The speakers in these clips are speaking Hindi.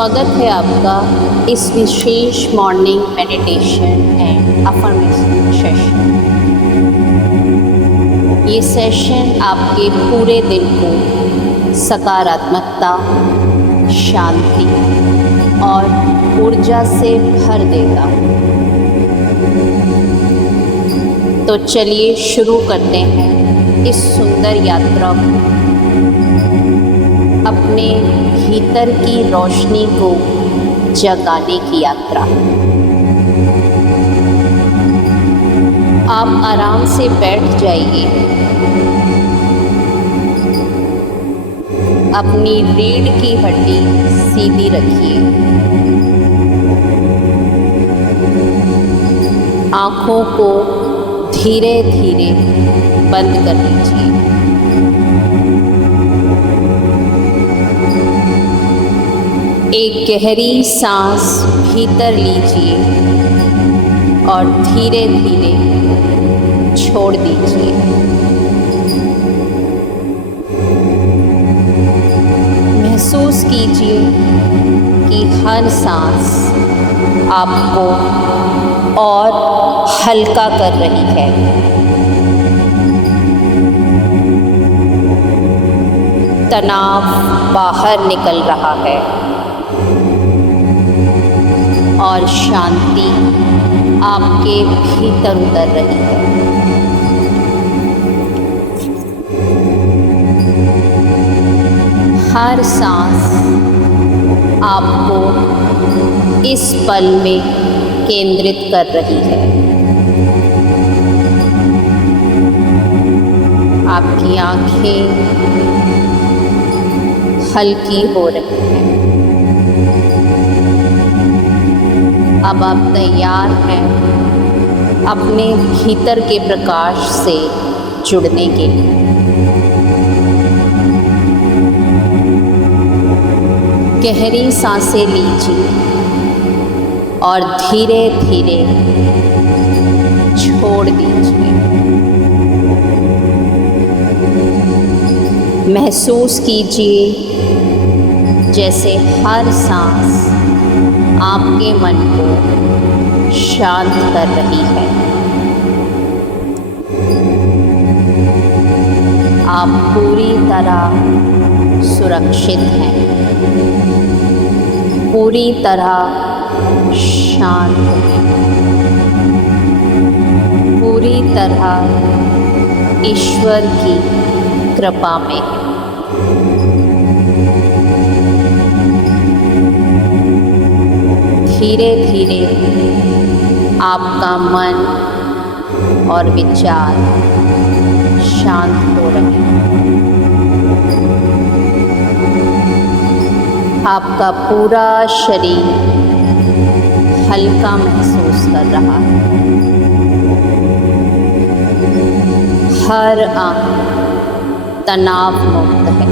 स्वागत है आपका इस विशेष morning meditation and affirmation session. ये सेशन आपके पूरे दिन को सकारात्मकता, शांति और ऊर्जा से भर देगा। तो चलिए शुरू करते हैं इस सुंदर यात्रा को। अपने भीतर की रोशनी को जगाने की यात्रा। आप आराम से बैठ जाइए। अपनी रीढ़ की हड्डी सीधी रखिए। आँखों को धीरे धीरे बंद कर लीजिए। एक गहरी सांस भीतर लीजिए और धीरे धीरे छोड़ दीजिए। महसूस कीजिए कि हर सांस आपको और हल्का कर रही है। तनाव बाहर निकल रहा है और शांति आपके भीतर उतर रही है। हर सांस आपको इस पल में केंद्रित कर रही है। आपकी आँखें हल्की हो रही हैं। अब आप तैयार हैं अपने भीतर के प्रकाश से जुड़ने के लिए। गहरी सांसें लीजिए और धीरे धीरे छोड़ दीजिए। महसूस कीजिए जैसे हर सांस आपके मन को शांत कर रही है। आप पूरी तरह सुरक्षित हैं, पूरी तरह शांत हैं, पूरी तरह ईश्वर की कृपा में हैं। धीरे धीरे आपका मन और विचार शांत हो रहे हैं। आपका पूरा शरीर हल्का महसूस कर रहा है। हर आँख तनाव मुक्त है,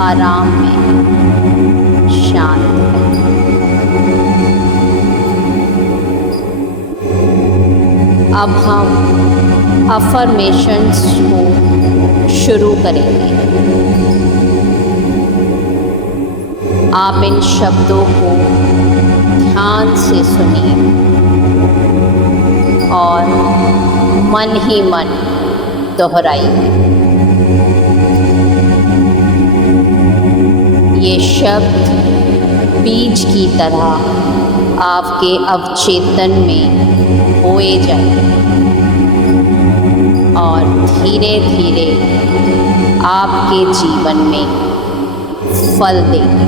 आराम में, शांत है। अब हम अफर्मेशंस को शुरू करेंगे। आप इन शब्दों को ध्यान से सुनिए और मन ही मन दोहराइए। ये शब्द बीज की तरह आपके अवचेतन में बोए जाएंगे और धीरे धीरे आपके जीवन में फल देंगे।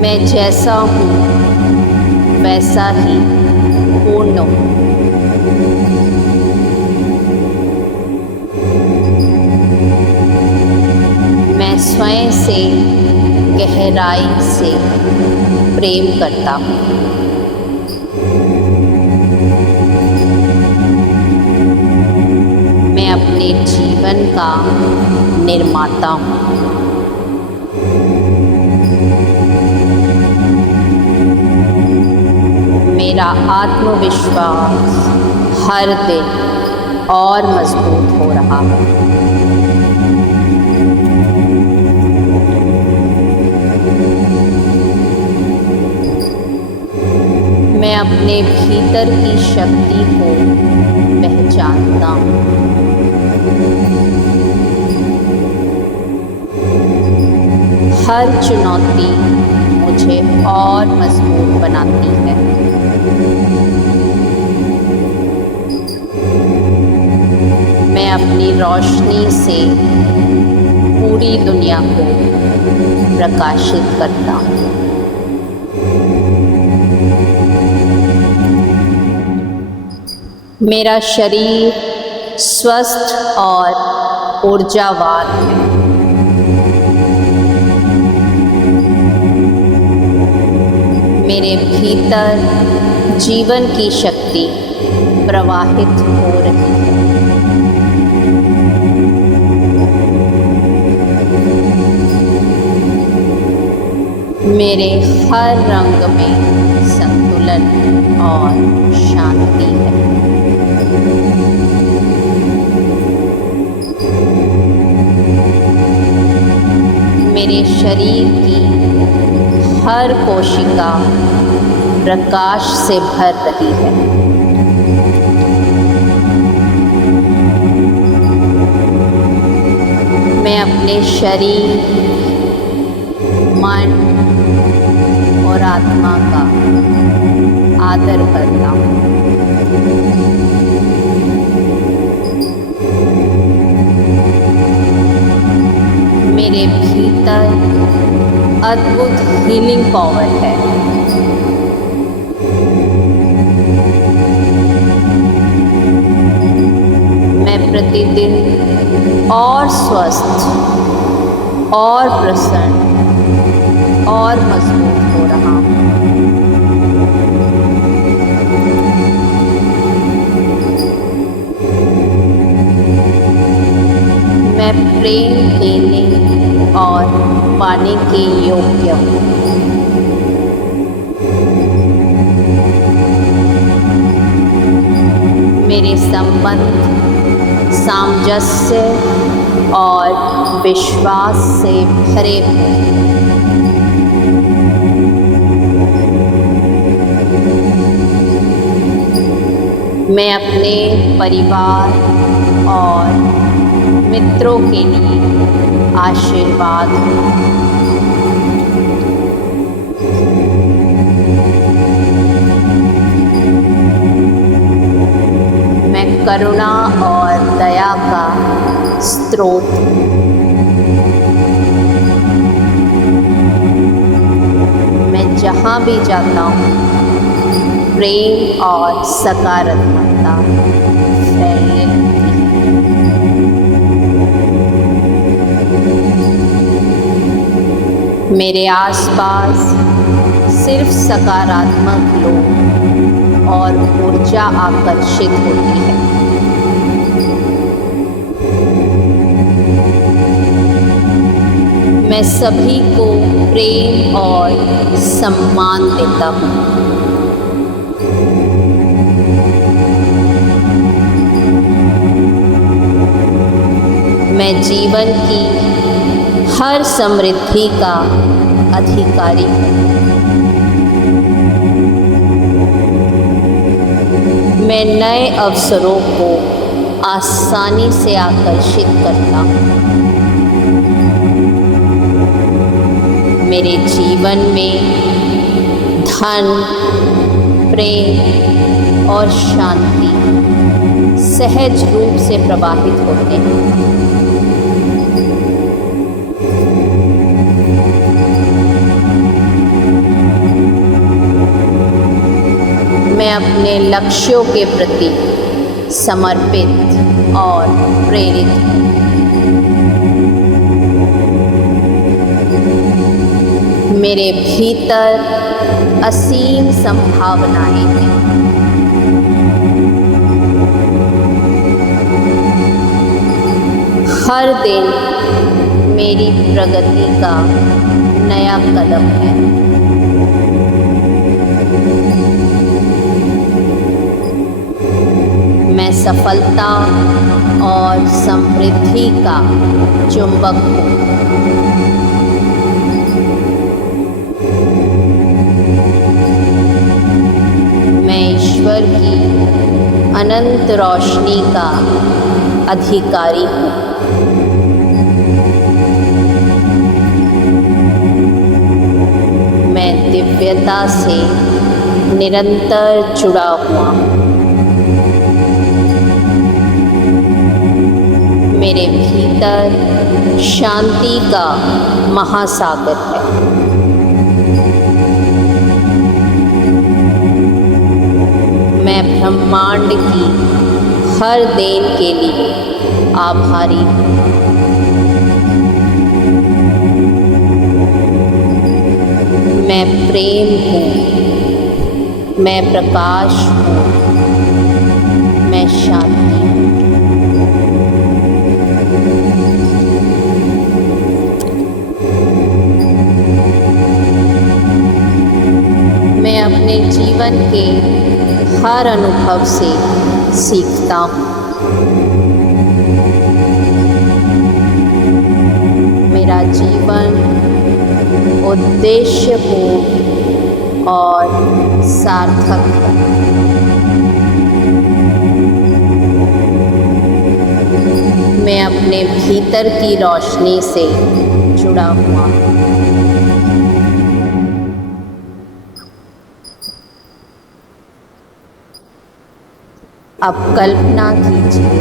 मैं जैसा हूँ वैसा ही पूर्ण हूँ। मैं स्वयं से गहराई से प्रेम करता हूँ। मैं अपने जीवन का निर्माता हूँ। मेरा आत्मविश्वास हर दिन और मजबूत हो रहा है। मैं अपने भीतर की शक्ति को पहचानता हूँ। हर चुनौती मुझे और मजबूत बनाती है। मैं अपनी रोशनी से पूरी दुनिया को प्रकाशित करता हूँ। मेरा शरीर स्वस्थ और ऊर्जावान है। मेरे भीतर जीवन की शक्ति प्रवाहित हो रही है। मेरे हर रंग में संतुलन और शांति है। मेरे शरीर की हर कोशिका प्रकाश से भर रही है। मैं अपने शरीर, मन और आत्मा का आदर करता हूँ। मेरे भीतर अद्भुत हीलिंग पावर है। मैं प्रतिदिन और स्वस्थ और प्रसन्न और मजबूत हो रहा हूँ। मैं प्रेम देने और पाने के योग्य हूँ। मेरे संबंध सामंजस्य और विश्वास से भरे हैं। मैं अपने परिवार और मित्रों के लिए आशीर्वाद हूँ। मैं करुणा और दया का स्रोत हूँ। मैं जहाँ भी जाता हूँ प्रेम और सकारात्मकता फैलने लगती है। मेरे आसपास सिर्फ सकारात्मक लोग और ऊर्जा आकर्षित होती है। मैं सभी को प्रेम और सम्मान देता हूँ। मैं जीवन की हर समृद्धि का अधिकारी हूँ। मैं नए अवसरों को आसानी से आकर्षित करता हूँ। मेरे जीवन में धन, प्रेम और शांति सहज रूप से प्रवाहित होते हैं। मैं अपने लक्ष्यों के प्रति समर्पित और प्रेरित हूँ। मेरे भीतर असीम संभावनाएं हैं। हर दिन मेरी प्रगति का नया कदम है। सफलता और समृद्धि का चुंबक हूँ। मैं ईश्वर की अनंत रोशनी का अधिकारी हूँ। मैं दिव्यता से निरंतर जुड़ा हुआ हूँ। मेरे भीतर शांति का महासागर है। मैं ब्रह्मांड की हर देन के लिए आभारी हूँ। मैं प्रेम हूँ, मैं प्रकाश हूँ, मैं शांति हूँ। मैं अपने जीवन के हर अनुभव से सीखता हूँ। मेरा जीवन उद्देश्यपूर्ण और सार्थक है। मैं अपने भीतर की रोशनी से जुड़ा हुआ हूँ। अब कल्पना कीजिए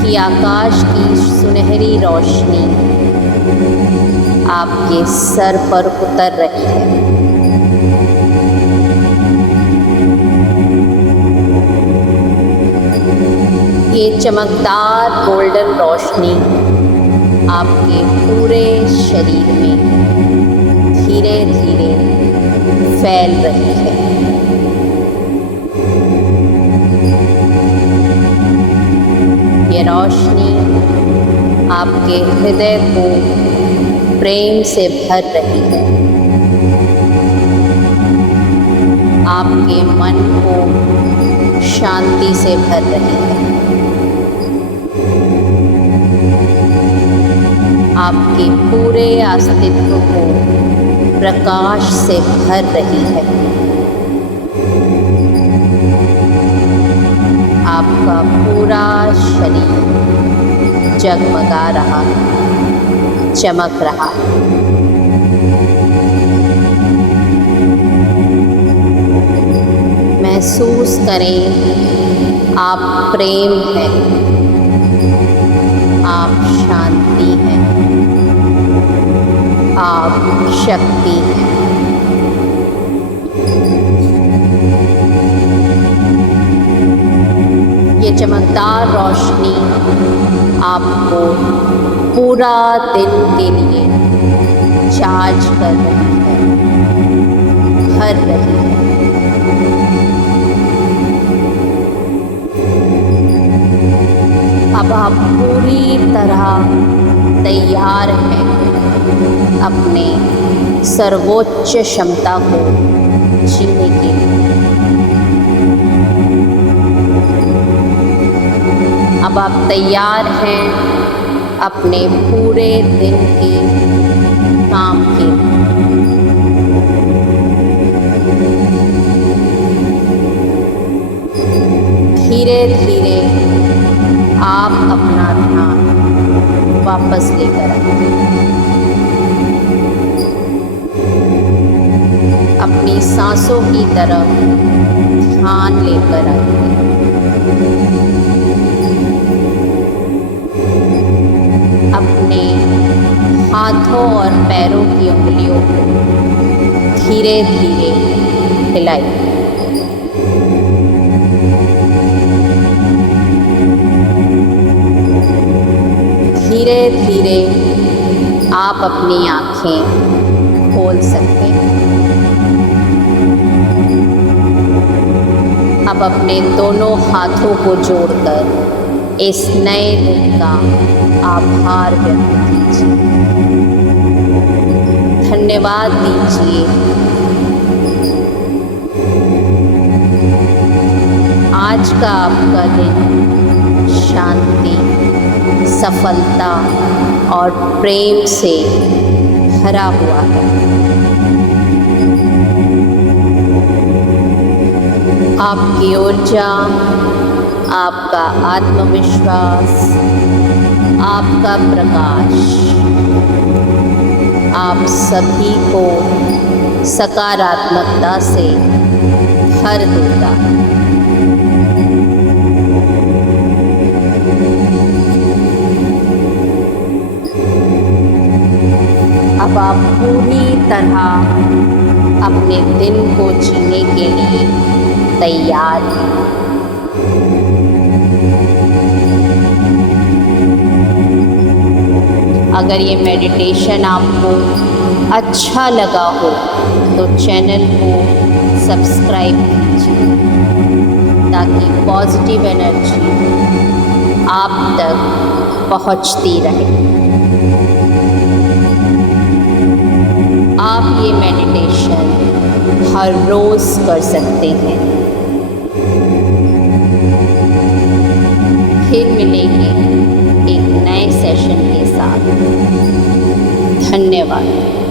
कि आकाश की सुनहरी रोशनी आपके सर पर उतर रही है। ये चमकदार गोल्डन रोशनी आपके पूरे शरीर में धीरे धीरे फैल रही है। ये रोशनी आपके हृदय को प्रेम से भर रही है। आपके मन को शांति से भर रही है। आपके पूरे अस्तित्व को प्रकाश से भर रही है। आपका पूरा शरीर जगमगा रहा है, चमक रहा है। महसूस करें आप प्रेम हैं, आप शांति हैं, आप शक्ति हैं। ये चमकदार रोशनी आपको पूरा दिन के लिए चार्ज कर रही है, भर रही है। अब आप पूरी तरह तैयार हैं अपने सर्वोच्च क्षमता को जीने के लिए। अब आप तैयार हैं अपने पूरे दिन के काम के लिए। धीरे धीरे आप अपना ध्यान वापस लेकर आएं। अपनी सांसों की तरफ ध्यान लेकर आइए। अपने हाथों और पैरों की उंगलियों को धीरे धीरे हिलाइए। धीरे धीरे आप अपनी आँखें खोल सकते हैं। अब अपने दोनों हाथों को जोड़कर इस नए दिन का आभार व्यक्त कीजिए, धन्यवाद दीजिए। आज आज का आपका दिन शांति, सफलता और प्रेम से भरा हुआ है। आपकी ऊर्जा, आपका आत्मविश्वास, आपका प्रकाश आप सभी को सकारात्मकता से भर देगा। अब आप पूरी तरह अपने दिन को जीने के लिए तैयार हैं। अगर ये मेडिटेशन आपको अच्छा लगा हो तो चैनल को सब्सक्राइब कीजिए ताकि पॉजिटिव एनर्जी आप तक पहुंचती रहे। आप ये मेडिटेशन हर रोज़ कर सकते हैं। फिर मिलेंगे एक नए सेशन के साथ। धन्यवाद।